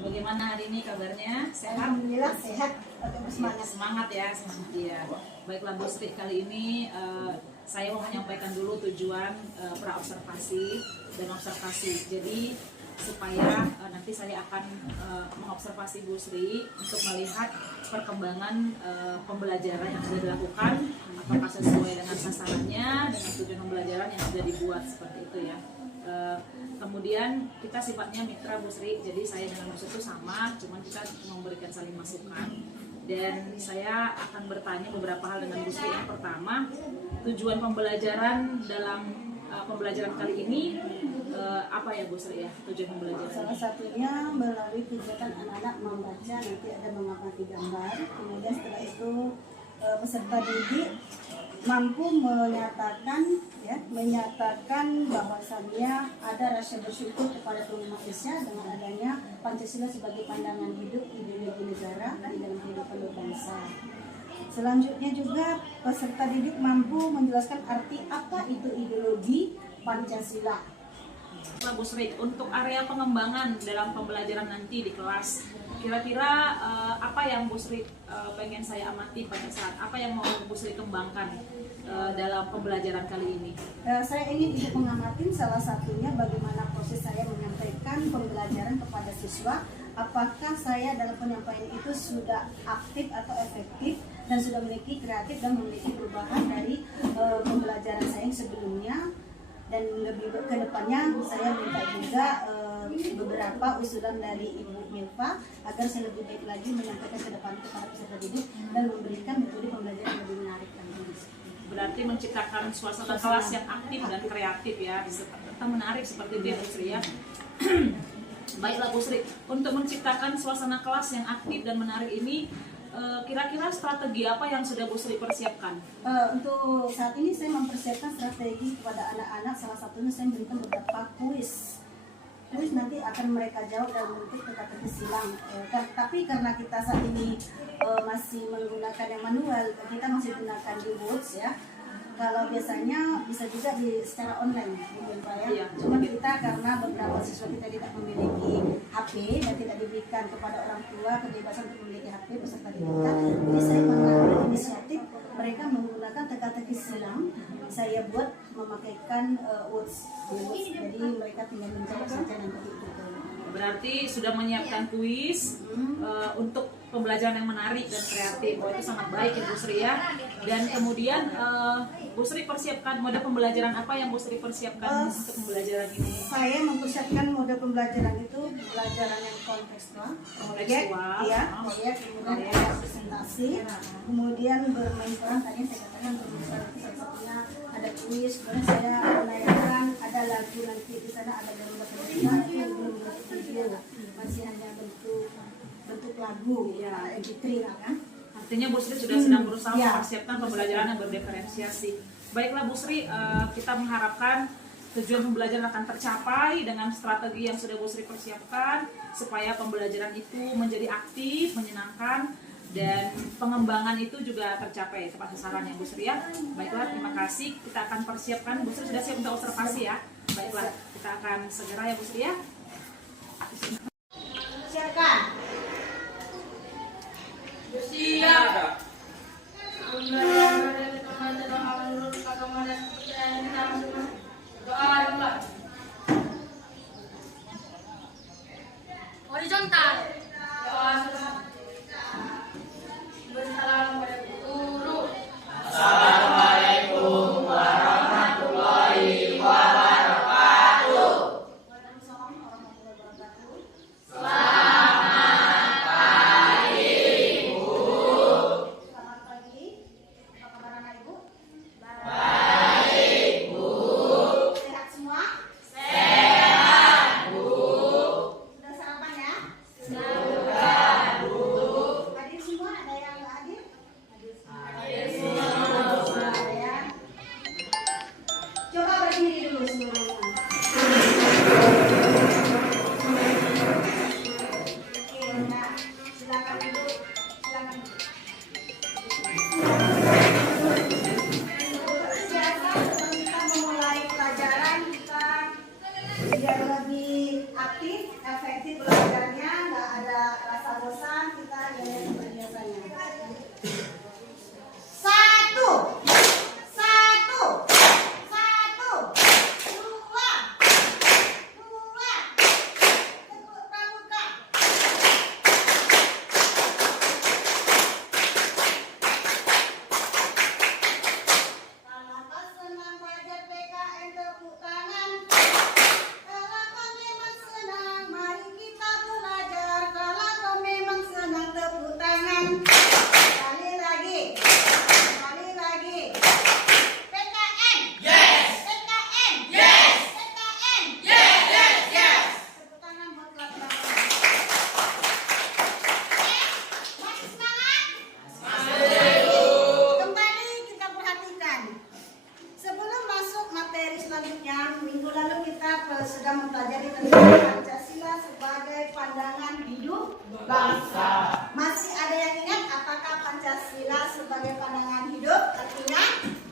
Bagaimana hari ini kabarnya? Sehat? Alhamdulillah sehat. Semangat. Semangat ya, semangat ya. Baiklah Bu Sri, kali ini saya mau menyampaikan dulu tujuan praobservasi dan observasi. Jadi supaya nanti saya akan mengobservasi Bu Sri untuk melihat perkembangan pembelajaran yang sudah dilakukan, apakah sesuai dengan sasarannya, dengan tujuan pembelajaran yang sudah dibuat seperti itu ya. Kemudian kita sifatnya mitra Bu Sri, jadi saya dengan Bu Sri itu sama, cuman kita memberikan saling masukan. Dan saya akan bertanya beberapa hal dengan Bu Sri. Yang pertama, tujuan pembelajaran dalam pembelajaran kali ini apa ya Bu Sri ya, tujuan pembelajaran? Salah satunya melalui kegiatan anak-anak membaca, nanti ada mengamati gambar. Kemudian setelah itu peserta didik mampu menyatakan bahwasannya ada rasa bersyukur kepada Tuhan Yang Maha Esa dengan adanya Pancasila sebagai pandangan hidup ideologi negara di dalam kehidupan berbangsa. Selanjutnya juga peserta didik mampu menjelaskan arti apa itu ideologi Pancasila. Bu Sri, untuk area pengembangan dalam pembelajaran nanti di kelas, kira-kira apa yang Bu Sri pengen saya amati pada saat, apa yang mau Bu Sri kembangkan dalam pembelajaran kali ini? Saya ingin ikut mengamati salah satunya bagaimana proses saya menyampaikan pembelajaran kepada siswa. Apakah saya dalam penyampaian itu sudah aktif atau efektif dan sudah memiliki kreatif dan memiliki perubahan dari pembelajaran saya yang sebelumnya. Dan lebih ke depannya saya minta juga beberapa usulan dari Ibu Milva agar saya lebih baik lagi menyampaikan ke depan kepada peserta didik dan memberikan metode pembelajaran yang lebih menarik lagi. Berarti menciptakan suasana kelas yang aktif dan kreatif ya, serta menarik seperti itu ya Bu Sri ya. Baiklah Bu Sri, untuk menciptakan suasana kelas yang aktif dan menarik ini, kira-kira strategi apa yang sudah Bu Sri persiapkan? Untuk saat ini saya mempersiapkan strategi kepada anak-anak. Salah satunya saya memberikan beberapa kuis. Kuis nanti akan mereka jawab dalam bentuk teka-teki silang. Tapi karena kita saat ini masih menggunakan yang manual, kita masih gunakan di Words ya. Kalau biasanya bisa juga secara online, ya. Iya. Cuma kita karena beberapa siswa kita tidak memiliki HP dan tidak diberikan kepada orang tua kebebasan untuk memiliki HP peserta didik kita. Jadi saya mengambil inisiatif mereka menggunakan teka-teki silang. Saya buat memakaikan words. Jadi mereka tinggal menjawab saja nanti itu. Berarti sudah menyiapkan kuis untuk pembelajaran yang menarik dan kreatif. Oh, itu sangat baik ya Bu Sri ya. Dan kemudian Bu Sri persiapkan mode pembelajaran apa yang Bu Sri persiapkan untuk pembelajaran ini? Saya mempersiapkan mode pembelajaran itu pembelajaran yang kontekstual, proyek, ya, proyek, kemudian ada presentasi, kemudian bermain peran. Tadi saya katakan bermain peran itu salah satunya ada kuis, kemudian saya menayangkan ada lagu nanti di sana ada gambar presentasi, belum bentuk video, masih hanya bentuk lagu, ya, MP3 kan. Artinya Bu Sri sudah sedang berusaha mempersiapkan pembelajaran yang berdiferensiasi. Baiklah Bu Sri, kita mengharapkan tujuan pembelajaran akan tercapai dengan strategi yang sudah Bu Sri persiapkan supaya pembelajaran itu menjadi aktif, menyenangkan, dan pengembangan itu juga tercapai tepat sasaran yang Bu Sri ya. Baiklah, terima kasih. Kita akan persiapkan. Bu Sri sudah siap untuk observasi ya. Baiklah, kita akan segera ya Bu Sri ya. Siapkan. Siap. Horizontal. Bersalam pada guru. Assalamualaikum warahmatullahi wabarakatuh. Waalaikumsalam warahmatullahi wabarakatuh. sebagai pandangan hidup artinya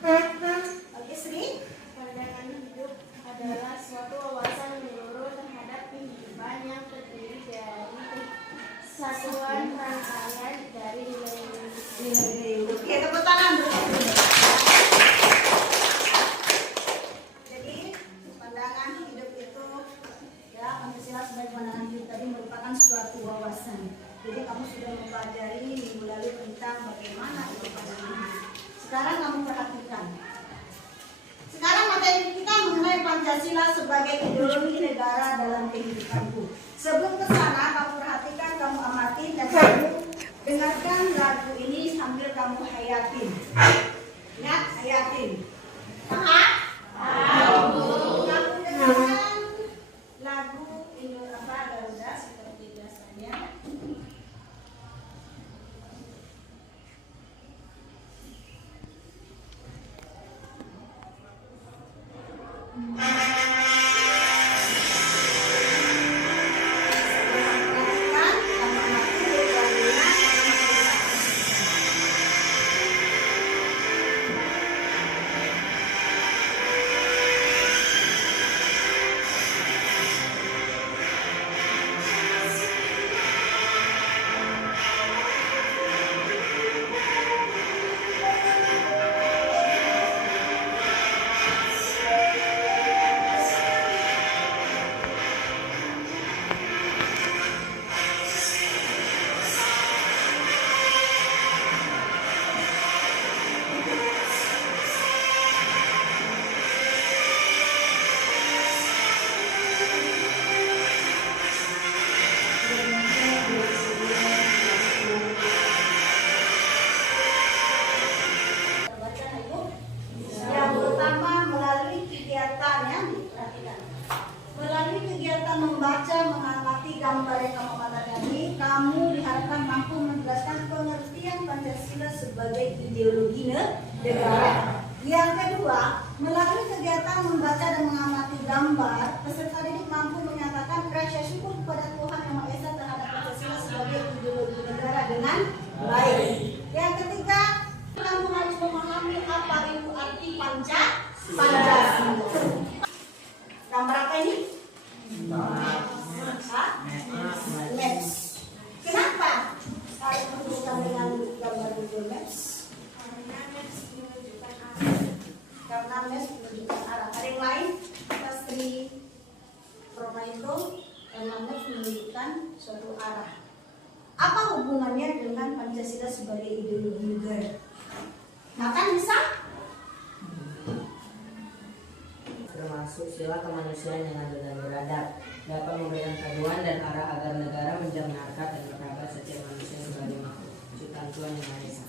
bagi Sri. Pandangan hidup adalah suatu wawasan menyeluruh terhadap kehidupan yang terdiri dari satuan rangkaian dari nilai-nilai. Oke, tepuk tangan dulu. Jadi pandangan hidup itu ya Pancasila sebagai pandangan hidup tadi merupakan suatu wawasan. Jadi kamu sudah mempelajari minggu lalu tentang bagaimana itu pandangan hidup. Sekarang kamu perhatikan. Sekarang materi kita mengenai Pancasila sebagai ideologi negara dalam kehidupanku. Sebelum ke sana, kamu perhatikan, kamu amatin, dan kamu dengarkan lagu ini sambil kamu hayatin. Ya, hayatin. Paham? Kamu dengarkan lagu ini apa Garuda seperti biasanya. Yang pertama melalui kegiatannya, perhatikan. Melalui kegiatan membaca, mengamati gambar yang kamu amati tadi, kamu diharapkan mampu menjelaskan pengertian Pancasila sebagai ideologi negara. Yang kedua, melalui kegiatan membaca dan mengamati gambar, peserta didik mampu menyatakan rasa syukur kepada Tuhan Yang Maha Esa terhadap Pancasila sebagai ideologi negara dengan baik. Yang ketiga, kamu harus memahami apa itu arti Pancasila. Gambar apa ini? Hah? Maps. Kenapa harus menunjukkan dengan gambar Google Maps? Karena Maps menunjukkan arah. Ada yang lain? Pasti Roma itu karena Maps menunjukkan suatu arah. Apa hubungannya dengan Pancasila sebagai ideologi negara? Makan bisa? Termasuk sila kemanusiaan yang adil dan beradab, dapat memberikan panduan dan arah agar negara menjamin harkat dan martabat setiap manusia sebagai makhluk ciptaan Tuhan Yang Maha Esa.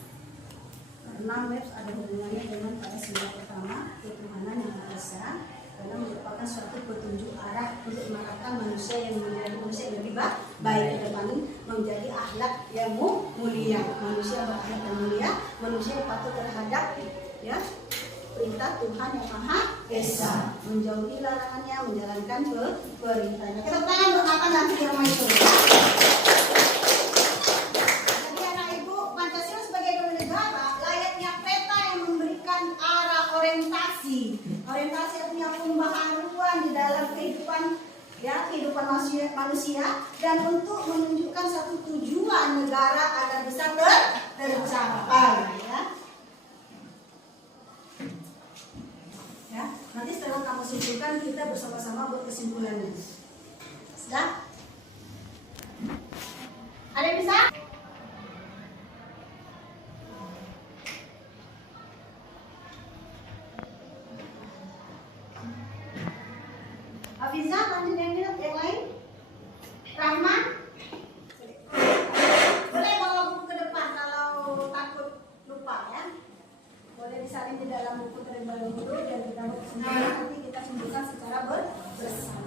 Karena Maps ada hubungannya dengan pada sila pertama, ketuhanan Yang Maha Esa, karena merupakan suatu petunjuk arah untuk mengangkat manusia yang menjadi manusia yang lebih baik ke depan, menjadi akhlak yang mulia. Manusia berakhlak yang mulia, manusia yang patuh terhadap ya perintah Tuhan Yang Maha Esa, menjauhi larangannya, menjalankan perintahnya. Kita tangan berkatan dan firman itu. Jadi anak ibu, Pancasila sebagai ideologi negara layaknya peta yang memberikan arah orientasi. Orientasi artinya pembaharuan di dalam kehidupan ya kehidupan manusia dan untuk menunjukkan satu tujuan negara agar bisa tercapai ya. Ya, nanti setelah kamu simpulkan kita bersama-sama buat kesimpulannya. Sudah? Ada yang bisa? Hafiza, lanjut yang lain? Rahman? Boleh bawa buku ke depan kalau takut lupa ya. Boleh disalin di dalam buku terlebih dahulu dan kita nanti kita simpulkan secara bersama.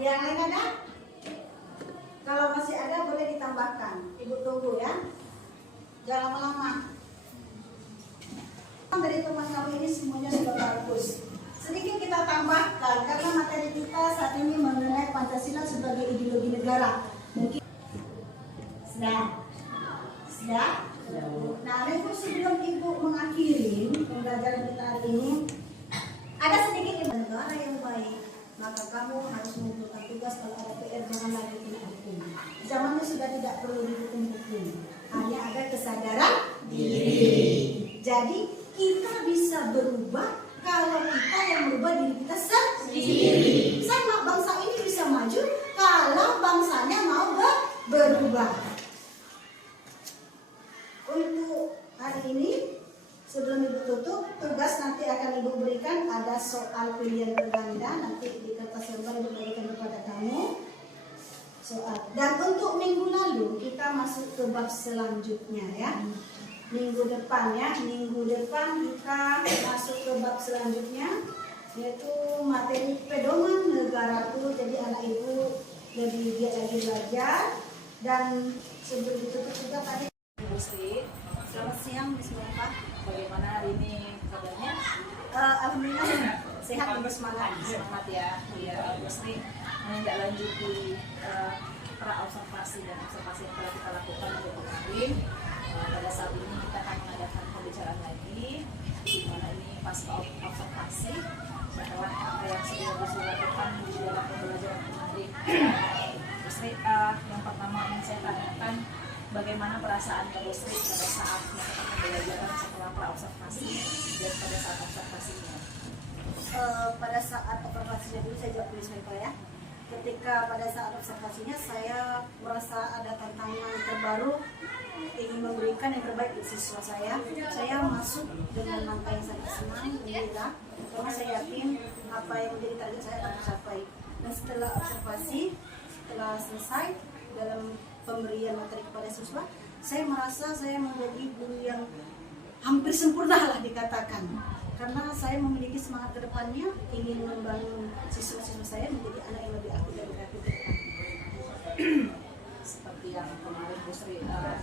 Yang lain ada? Kalau masih ada boleh ditambahkan. Ibu tunggu ya. Jangan lama-lama. Dari teman kamu ini semuanya sudah bagus. Sedikit kita tambahkan karena materi kita negara. Mungkin sudah. Nah, itu sebelum ibu mengakhiri pembelajaran kita hari ini, ada sedikit negara yang baik. Maka kamu harus mengumpulkan tugas. Kalau ada PR jangan lagi hukum. Zamannya sudah tidak perlu dihukum hukum, hanya ada kesadaran diri. Jadi kita bisa berubah kalau kita yang merubah diri kita sendiri. Sama bangsa ini bisa maju kalau bangsanya mau berubah. Untuk hari ini sebelum ibu tutup, tugas nanti akan ibu berikan, ada soal pilihan berganda nanti di kertas lembar ibu berikan kepada kamu soal. Dan untuk minggu lalu kita masuk ke bab selanjutnya ya. Minggu depan kita masuk ke bab selanjutnya, yaitu materi pedoman negaraku. Jadi anak ibu lebih giat lagi belajar. Dan sebelum ditutup juga tadi Bu Sri, selamat siang Bismillah. bagaimana hari ini kabarnya? Alhamdulillah sehat dan bersemangat. Semangat ya, ya Bu Sri menindaklanjuti pra-observasi dan observasi yang telah kita lakukan minggu kemarin. Pada saat ini kita akan mengadakan pembicaraan lagi, di mana ini pasca observasi setelah apa yang sudah dilakukan di dalam pembelajaran kemarin. Bu Sri, yang pertama ingin saya tanyakan, bagaimana perasaan Bu Sri pada saat melakukan pembelajaran setelah pra-observasi dan pada saat observasinya? Pada saat observasinya dulu saya jawab dulu sebentar ya. Ketika pada saat observasinya saya merasa ada tantangan terbaru, ingin memberikan yang terbaik untuk siswa saya. Saya masuk dengan langkah yang sangat senang, gembira, karena saya yakin apa yang menjadi target saya akan tercapai. Dan setelah observasi, setelah selesai dalam pemberian materi kepada siswa, saya merasa saya menjadi guru yang hampir sempurna lah dikatakan. Karena saya memiliki semangat ke depannya, ingin membangun siswa-siswa saya menjadi anak yang lebih aktif dan kreatif ke depan. Seperti yang kemarin Bu Sri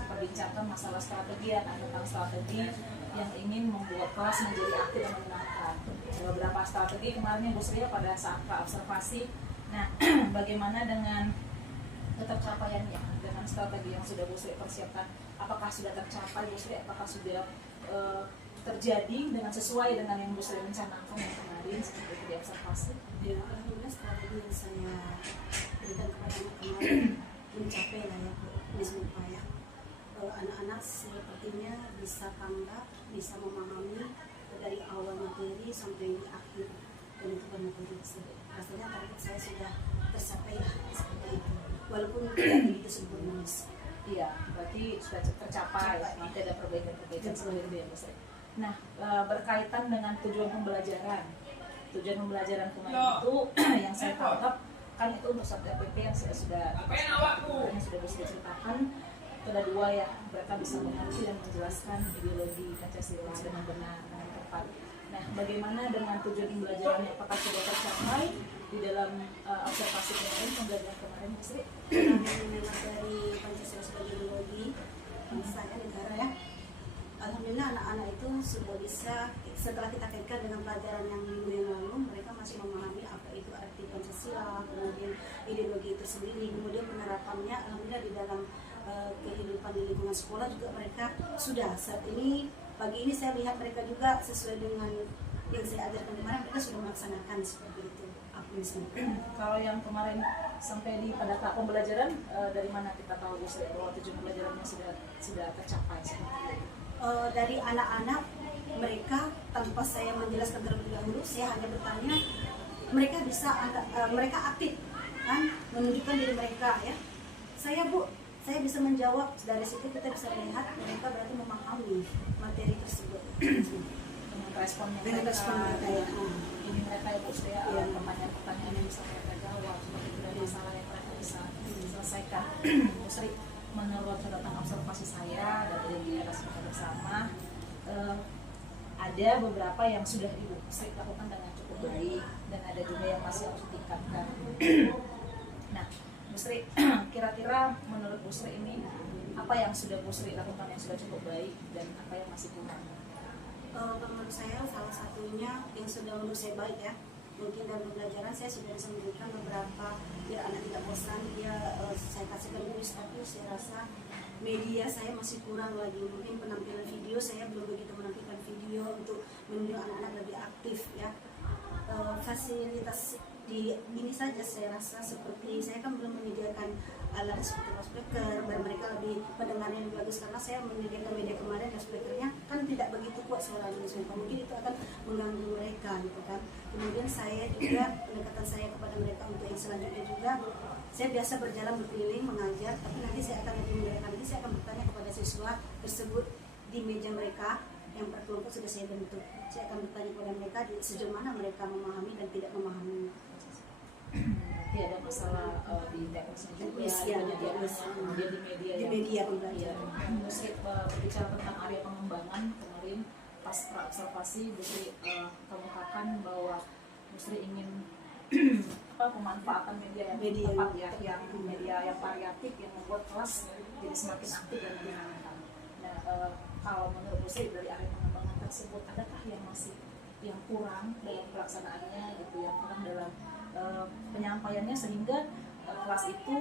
perbincangkan masalah strategi ya, tentang strategi yang ingin membuat kelas menjadi aktif dan menyenangkan. Ada beberapa strategi kemarin yang Bu Sri pada saat observasi. Nah, bagaimana dengan tercapaiannya dengan strategi yang sudah Bu Sri persiapkan? Apakah sudah tercapai Bu Sri? Apakah sudah terjadi dengan sesuai dengan yang Bu Sri rencanakan yang kemarin seperti itu di observasi? Ya, alhamdulillah strategi yang saya berikan kepada anak kemarin mencapai lah ya, Bismillah ya. Anak-anak sepertinya bisa tanggap, bisa memahami dari awal materi sampai akhir penentuan materi tersebut. Rasanya target saya sudah tercapai lah seperti itu, walaupun tidak begitu sempurna. Iya, berarti sudah tercapai, nanti ada perbaikan-perbaikan seperti itu ya Bu Sri. Nah, berkaitan dengan tujuan pembelajaran kemarin itu yang saya tangkap kan itu untuk subjek PP yang sudah Bu Sri ceritakan, itu ada dua ya, mereka bisa mengerti dan menjelaskan ideologi Pancasila dengan benar dengan tepat. Nah, bagaimana dengan tujuan pembelajarannya? Apakah sudah tercapai di dalam observasi kemarin, pembelajaran kemarin Bu Sri? Dari Pancasila sebagai ideologi bangsa dan negara ya. Alhamdulillah anak-anak itu sudah bisa, setelah kita kaitkan dengan pelajaran yang minggu yang lalu, mereka masih memahami apa itu arti Pancasila, kemudian ideologi itu sendiri, kemudian penerapannya alhamdulillah di dalam kehidupan di lingkungan sekolah juga mereka sudah saat ini. Pagi ini saya lihat mereka juga sesuai dengan yang saya ajarkan kemarin, mereka sudah melaksanakan seperti itu. Kalau yang kemarin sampai pada tahap pembelajaran, dari mana kita tahu Bu Sri bahwa tujuan pembelajarannya sudah tercapai seperti itu? Dari anak-anak mereka, tanpa saya menjelaskan terlebih dahulu, saya hanya bertanya, mereka bisa mereka aktif kan menunjukkan diri mereka ya. Saya bisa menjawab, dari situ kita bisa melihat mereka berarti memahami materi tersebut Dengan responnya mereka ya. Ini mereka ya Bu Sri, pertanyaan-pertanyaan yang bisa mereka jawab, seperti itu, dan masalah yang mereka bisa selesaikan. Bu Sri, menurut catatan observasi saya dan dari atas kita bersama, ada beberapa yang sudah Ibu Sri lakukan dengan cukup baik dan ada juga yang masih harus ditingkatkan. Nah, Bu Sri, kira-kira menurut Bu Sri ini apa yang sudah Bu Sri lakukan yang sudah cukup baik dan apa yang masih kurang? Menurut saya salah satunya yang sudah menurut saya baik ya, mungkin dalam pembelajaran saya sudah bisa memberikan beberapa biar anak tidak bosan. Saya kasihkan tulis, tapi saya rasa media saya masih kurang lagi. Mungkin penampilan video saya belum begitu menampilkan video untuk menunjuk anak-anak lebih aktif ya. Fasilitas di ini saja saya rasa, seperti saya kan belum menyediakan alat seperti loudspeaker biar mereka lebih pendengarnya lebih bagus, karena saya menyediakan media kemarin loudspeakernya kan tidak begitu kuat suara mereka, mungkin itu akan mengganggu mereka gitu kan. Kemudian saya juga pendekatan saya kepada mereka untuk yang selanjutnya juga, saya biasa berjalan berkeliling mengajar, tapi nanti saya akan lebih memudahkan, nanti saya akan bertanya kepada siswa tersebut di meja mereka yang per kelompok sudah saya bentuk. Saya akan bertanya kepada mereka sejauh mana mereka memahami dan tidak memahami. Nanti ada masalah di teknisnya juga, Ya, kemudian di media pembelajaran. Meski berbicara tentang area pengembangan kemarin pas observasi, Busri kemukakan bahwa Busri ingin pemanfaatan media yang tepat ya, yang media yang variatif yang membuat kelas jadi semakin aktif dan menyenangkan. Nah, kalau menurut Busri dari area pengembangan tersebut, adakah yang kurang dalam pelaksanaannya gitu, yang kurang dalam penyampaiannya, sehingga kelas itu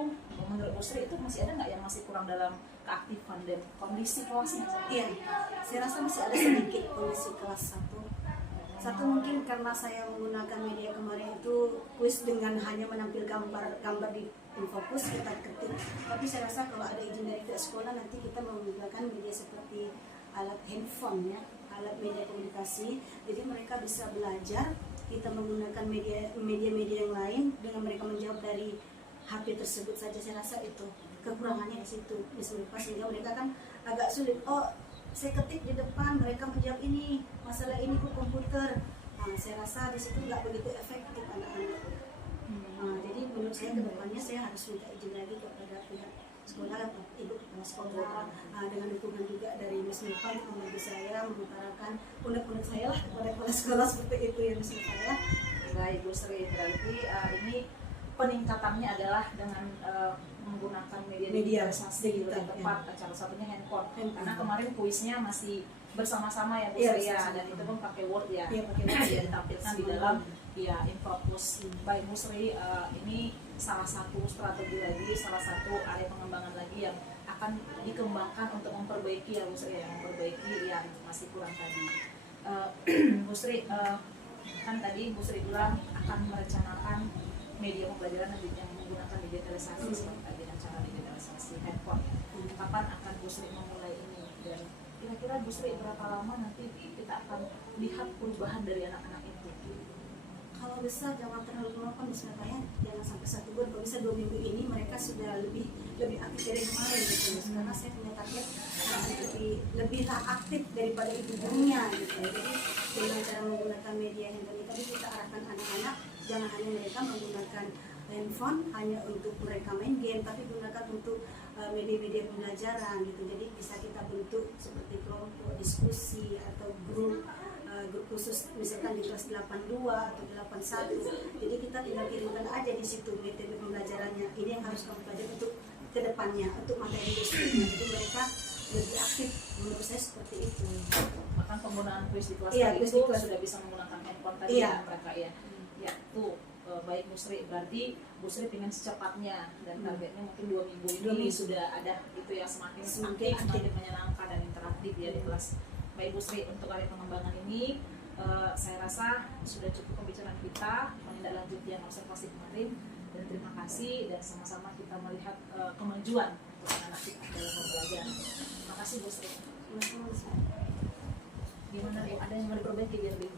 menurut Busri itu masih ada nggak yang masih kurang dalam keaktifan dan kondisi kelasnya? Iya, saya rasa masih ada sedikit kondisi kelas satu mungkin karena saya menggunakan media kemarin itu kuis dengan hanya menampilkan gambar di Infokus kita ketik, tapi saya rasa kalau ada izin dari pihak sekolah nanti kita menggunakan media seperti alat handphone ya, alat media komunikasi, jadi mereka bisa belajar. Kita menggunakan media yang lain dengan mereka menjawab dari HP tersebut saja. Saya rasa itu kekurangannya di situ, sehingga mereka kan agak sulit. Oh, saya ketik di depan, mereka menjawab ini, masalah ini ke komputer. Nah, saya rasa di situ nggak begitu efektif anak-anak. Jadi menurut saya kedepannya saya harus minta izin lagi kepada pihak sekolah, ibu kepala sekolah, dengan dukungan juga dari Miss Milva untuk membantu saya mengutarakan unek-unek saya lah kepada kepala sekolah seperti itu ya Miss Milva ya. Baik Bu Sri, berarti ini peningkatannya adalah dengan menggunakan media digitalisasi lebih tepat, salah satunya handphone. Karena kemarin kuisnya masih bersama-sama ya Bu Sri ya, dan itu pun pakai Word ya, ditampilkan di dalam ya Infokus. Baik Bu Sri, ini salah satu strategi lagi, salah satu area pengembangan lagi yang akan dikembangkan untuk memperbaiki ya Bu Sri, memperbaiki yang masih kurang tadi. Bu Sri, kan tadi Bu Sri bilang akan merencanakan media pembelajaran yang menggunakan digitalisasi seperti tadi, dengan cara digitalisasi handphone. Kapan akan Bu Sri memulai ini, dan kira-kira Bu Sri berapa lama nanti kita akan lihat perubahan dari anak-anak itu? Kalau bisa jangan terlalu lama misalnya, jangan sampai 1 bulan, kalau bisa 2 minggu ini mereka sudah lebih aktif dari kemarin gitu. Karena saya punya target lebih aktif daripada ibu gurunya gitu. Jadi dengan cara menggunakan media handphone tadi kita arahkan anak-anak jangan hanya mereka menggunakan handphone hanya untuk mereka main game, tapi gunakan untuk media-media pembelajaran gitu. Jadi bisa kita bentuk seperti kelompok diskusi atau grup khusus, misalkan di kelas 82 atau 81. Jadi kita tinggal kirimkan aja di situ metode pembelajarannya. Ini yang harus kamu pelajari untuk kedepannya, untuk materi besoknya. Jadi mereka lebih aktif, menurut saya seperti itu. Bahkan penggunaan kuis di kelas kuis itu di kelas sudah bisa menggunakan handphone tadi ya mereka ya. Ya tuh. Baik Bu Sri, berarti Bu Sri ingin secepatnya, dan targetnya mungkin 2 minggu ini sudah ada itu ya, semakin menyenangkan dan interaktif ya di kelas. Baik Bu Sri, untuk area pengembangan ini saya rasa sudah cukup pembicaraan kita menindaklanjuti yang observasi kemarin, dan terima kasih, dan sama-sama kita melihat kemajuan untuk anak kita dalam pembelajaran. Terima kasih Bu Sri. Gimana, ada yang mau diperbaiki biar lebih